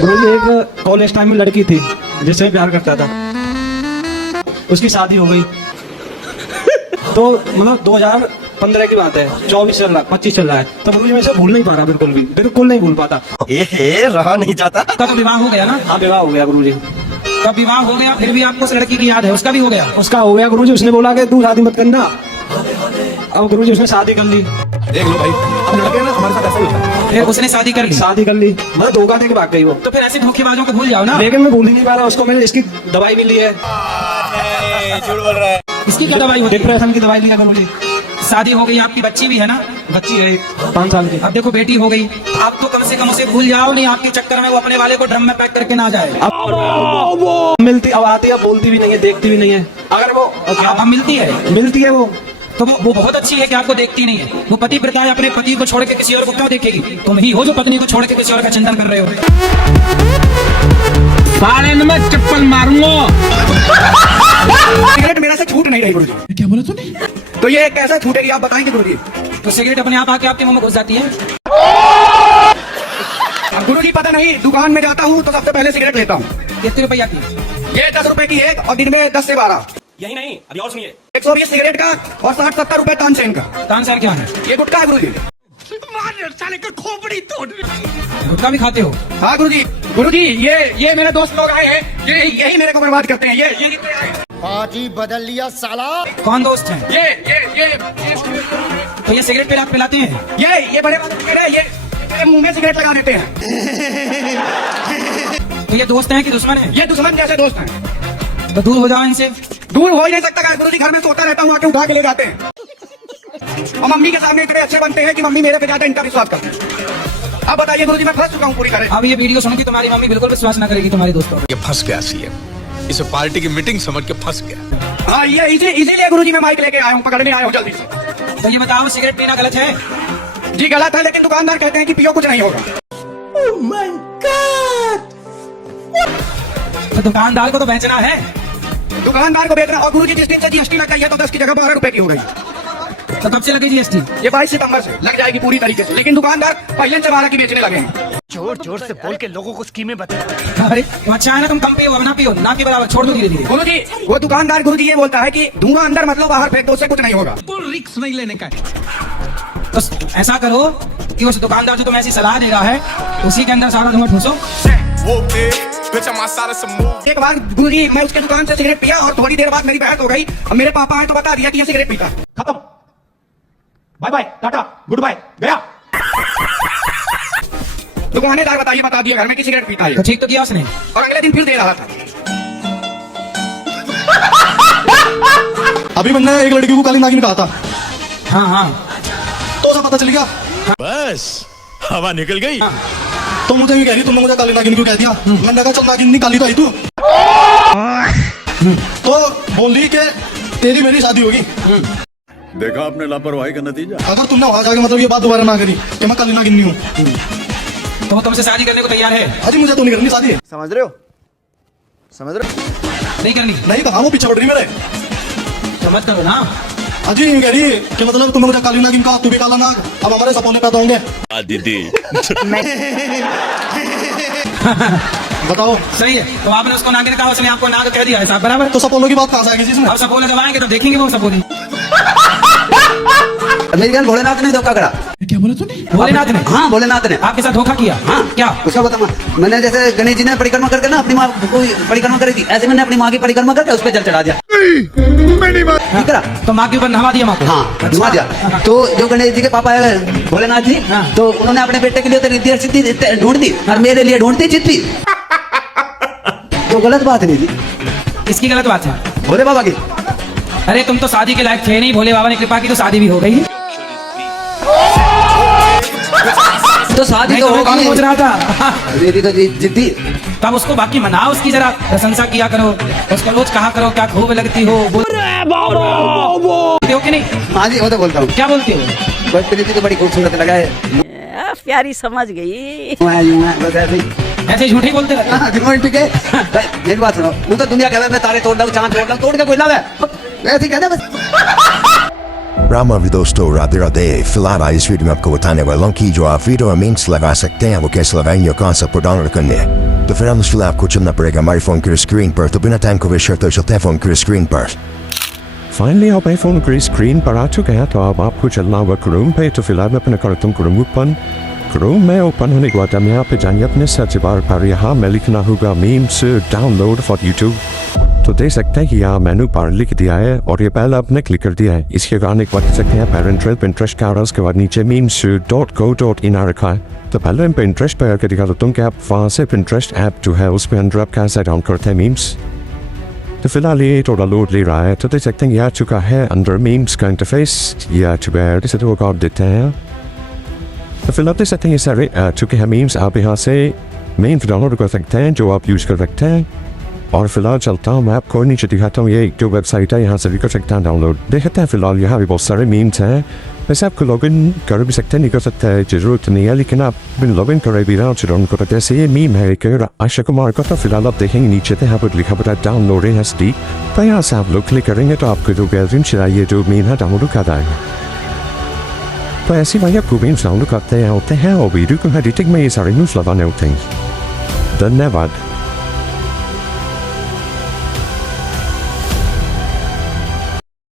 गुरुजी एक college time में लड़की थी जिससे मैं प्यार करता था, उसकी शादी हो गई। तो मतलब 2015 की बात है, 24 चल रहा 25 चल रहा है। तो गुरुजी मैं इसे भूल नहीं पा रहा, बिल्कुल नहीं भूल पाता। रहा नहीं जाता। उसका तो विवाह हो गया ना? हाँ विवाह हो गया गुरुजी। कब विवाह हो गया फिर भी आपको उस लड़की की याद है? उसका भी हो गया? उसका हो गया गुरुजी। उसने बोला कि तू शादी मत करना। अब गुरुजी उसने शादी कर ली। देख लो भाई, अब लड़के ना हमारे साथ ऐसा ही होता है। फिर उसने शादी कर ली? शादी कर ली, मतलब धोखा दे के भाग गई वो। तो फिर ऐसे धोखेबाजों को भूल जाओ ना। लेकिन मैं भूल ही नहीं पा रहा उसको। मैंने इसकी दवाई भी ली है। झूठ बोल रहा है। इसकी क्या दवाई होती है? डिप्रेशन की दवाई ली है गुरुजी। शादी हो गई, आपकी बच्ची भी है ना? बच्ची है 5 साल की। अब देखो बेटी हो गई, आप तो कम से कम उसे भूल जाओ, नहीं आपके चक्कर में वो अपने वाले को ड्रम में पैक करके ना जाए। अब मिलती, अब आती है, बोलती भी नहीं है, देखती भी नहीं है। अगर वो अब मिलती है वो तो वो बहुत अच्छी है कि आपको देखती नहीं है। वो पति प्रता है, अपने पति को छोड़ के किसी और को क्यों देखेगी? तुम ही हो जो पत्नी को छोड़ के किसी और का चिंतन कर रहे हो। साले में चप्पल मारूंगा। सिगरेट मेरा से छूट नहीं रही गुरुजी। क्या बोला तूने? तो ये कैसा छूटेगी आप बताएंगे गुरुजी? तो सिगरेट अपने आप आके आपके मुंह में घुस जाती है। अब गुरुजी पता नहीं, दुकान में जाता हूँ तो सबसे पहले सिगरेट लेता हूँ। कितने रुपया की? ये 10 रुपए की एक और दिन में 10 से 12। यही नहीं, अभी और सुनिए। 120 सिगरेट का और 60-70 रुपए तानसेन का। तानसेन क्या है? ये गुटखा है गुरुजी। साले का खोपड़ी तोड़। गुटखा भी खाते हो? हाँ गुरुजी। गुरुजी ये मेरे दोस्त लोग आए हैं, यही मेरे को बर्बाद करते हैं। ये कितने आए? पार्टी बदल लिया साला। कौन दोस्त है? ये तो ये सिगरेट पिलाते हैं? ये बड़े वाले सिगरेट है, ये मेरे मुंह में सिगरेट लगा देते हैं। तो ये दोस्त हैं कि दुश्मन है? ये दुश्मन जैसे दोस्त हैं। तो दूर हो जाओ इनसे। दूर हो ही नहीं सकता गुरुजी, घर में सोता रहता हूँ, आके उठा के ले जाते हैं। और मम्मी के सामने इतने अच्छे बनते हैं कि मम्मी मेरे पे ज्यादा इनका विश्वास करते हैं। अब बताइए गुरुजी, मैं फंस चुका हूँ पूरी तरह। अब ये वीडियो सुन के तुम्हारी मम्मी बिल्कुल विश्वास ना करेगी तुम्हारी दोस्तों। ये फंस गया सीएम, इसे पार्टी की मीटिंग समझ के फंस गया। हाँ ये इसीलिए गुरुजी मैं माइक लेके आया हूँ, पकड़ने आया हूँ जल्दी से। तो ये बताओ सिगरेट पीना गलत है? जी गलत है, लेकिन दुकानदार कहते हैं कि पियो कुछ नहीं होगा। तो दुकानदार को तो बेचना है। दुकानदार को बेचना। और गुरुजी जिस दिन से जीएसटी लग गई है तो 10 की जगह 12 रुपए की हो गई। तो कब से लगी जीएसटी? ये 22 सितंबर से लग जाएगी पूरी तरीके से, लेकिन दुकानदार पहले से 12 की बेचने लगे हैं। जोर जोर से बोल के लोगों को स्कीमें बता। अरे तो अच्छा है ना, तुम कम पियो, अब ना पियो, ना के बराबर छोड़ दो धीरे धीरे। गुरुजी वो दुकानदार गुरुजी ये बोलता है कि धुआं अंदर मतलब बाहर फेंक दो, उससे कुछ नहीं होगा। रिक्स नहीं लेने का। तो ऐसा करो कि उस दुकानदार जो तुम्हें ऐसी सलाह दे रहा है उसी के अंदर सारा धुआं ठूसो। एक बार गुरुजी मैं उसके दुकान से सिगरेट पिया और थोड़ी देर बाद मेरी बहस हो गई। अब मेरे पापा आए तो बता दिया कि ये सिगरेट पीता। खत्म, bye bye, tata, goodbye, गया। दुकानदार बता दिया घर में कि सिगरेट पीता है। तो ठीक तो किया उसने? और अगले दिन फिर दे रहा था। अभी मैंने एक लड़की को काली नागिन कहा था। हाँ तो उसे पता चल गया, बस हवा निकल गई। तो मुझे भी कह रही तुमने मुझे काली नागिन क्यों कह दिया। मैंने कहा चल नागिन नहीं, काली तो आई तू। तो बोली कि तेरी मेरी शादी होगी। देखा आपने लापरवाही का नतीजा। अगर तुमने वहां जाके मतलब ये बात दोबारा ना करी कि मैं काली नागिन नहीं हूँ, तो वो तुमसे शादी करने को तैयार है? अजी मुझे तो नहीं करनी शादी। समझ रहे हो? नहीं करनी? नहीं कहा, वो पीछे पड़ रही मेरे। तो मत करो ना। अजी यूं कह रही है कि मतलब तुमने मुझे काली नागिन कहा, तू भी काला नाग, अब हमारे सपने पैदा होंगे। दीदी बताओ। सही है, तो आपने उसको नागिन कहा, उसने आपको नाग कह दिया है, साहब बराबर। तो सपोलो की बात कहाँ से आएगी इसमें? अब सपोले जब आएंगे तो देखेंगे वो सपोली। मेरी जान भोलेनाथ ने धोखा करा। क्या बोला तूने? भोलेनाथ ने? हाँ भोलेनाथ ने आपके साथ धोखा किया? हाँ क्या उसका बता। मैंने जैसे गणेश जी ने परिक्रमा करके ना अपनी माँ को परिक्रमा करी थी, ऐसे मैंने अपनी माँ की परिक्रमा करके उस पर जल चढ़ा दिया। ठीक करा? तो माँ के ऊपर नहा दिया माँ को? हाँ नहा दिया। तो जो गणेश जी के पापा है भोलेनाथ जी, तो उन्होंने अपने बेटे के लिए तो रिद्धि सिद्धि ढूंढ दी और मेरे लिए ढूंढती चिट्ठी। तो गलत बात नहीं थी। इसकी गलत बात है भोले बाबा की। अरे तुम तो शादी के लायक थे नहीं, भोले बाबा ने कृपा की तो शादी भी हो गई। तो शादी नहीं तो तो मैं कौन सोच रहा था। मेरी तो जिद्दी। तब उसको बाकी मनाओ, उसकी जरा प्रशंसा किया करो, उसको रोज कहा करो क्या खूब लगती हो। बोलते हो कि नहीं? हाँ जी वो तो बोलता हूँ। क्या बोलते हो? बस प्रीति तो बड़ी खूबसूरत लगा है। प्यारी समझ गई। बस ऐसे ही ऐसे झूठ ही बोलते रहते। हाँ ठीक है। मेरी बात सुनो, तू तो दुनिया कहता है मैं तारे तोड़ रहा हूँ, चांद तोड़ रहा हूँ, तोड़ के कोई लाभ है? ऐसे ही कहना बस। रामा विदोस्तो राधे राधे। फिलहाल इस वीडियो में आपको बताने वालों की जो आप वीडियो मीम्स लगा सकते हैं वो कैसे लगाएंगे, कौन सा प्रोडाउन करने। तो फिर हम उसको आपको चुनना पड़ेगा हमारे फोन के स्क्रीन पर, तो बिना टाइम को वेस्ट करते चलते हैं फोन के स्क्रीन पर। फाइनली आप आईफोन की स्क्रीन पर आ चुके हैं, तो अब आपको चलना होगा क्रोम पे। तो फिलहाल मैं अपना करता हूँ क्रोम ओपन। क्रोम में ओपन होने के बाद हम यहाँ पे जानिए अपने सर्च बार पर, यहाँ मैं लिखना होगा मीम्स डाउनलोड फॉर यूट्यूब। तो देख सकते हैं कि यहाँ मेनू बार लिख दिया है और ये पहले आपने क्लिक कर दिया है। इसके आने के बाद देख सकते हैं पेरेंट्रल पिंटरेस्ट का, और उसके बाद नीचे memes.co.in आ रखा है। तो पहले हम पिंटरेस्ट पर करके दिखा देता हूँ कि आप वहाँ से पिंटरेस्ट ऐप जो है उसमें अंदर आप कैसे डाउन करते हैं मीम्स। तो फिलहाल ये थोड़ा लोड ले रहा है, तो देख सकते हैं ये आ चुका है अंडर मीम्स का इंटरफेस। ये आ चुका है, इसे तो कर देते हैं। तो फिलहाल देख सकते हैं ये सारे आ चुके हैं मीम्स। आप यहाँ से मीम्स डाउनलोड कर सकते हैं जो आप यूज़ कर सकते हैं। और फिलहाल चलता हूँ मैं आपको नीचे दिखाता हूँ, ये जो वेबसाइट है यहाँ से भी कर सकते हैं डाउनलोड। देखते हैं फिलहाल यहाँ भी बहुत सारे मीम्स हैं। वैसे आपको लॉगिन कर भी सकते हैं, नहीं कर सकते हैं जरूरत नहीं है, लेकिन आप बिन लॉगिन करे भी ना डाउन कर सकते हैं। जैसे ये मीम है एक आशा कुमार का, तो फिलहाल आप देखेंगे नीचे तो यहाँ पर लिखा पड़ा है डाउनलोड SD। तो यहाँ से आप लोग क्लिक करेंगे तो आपको जो गैलरी में चलाइए जो मीम है डाउनलोड कर जाएगा। तो ऐसी भाई आपको मीम्स डाउनलोड करते हैं होते हैं और वीडियो को एडिटिंग में ये सारे न्यूज़ लगाने होते हैं। धन्यवाद।